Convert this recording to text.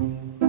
you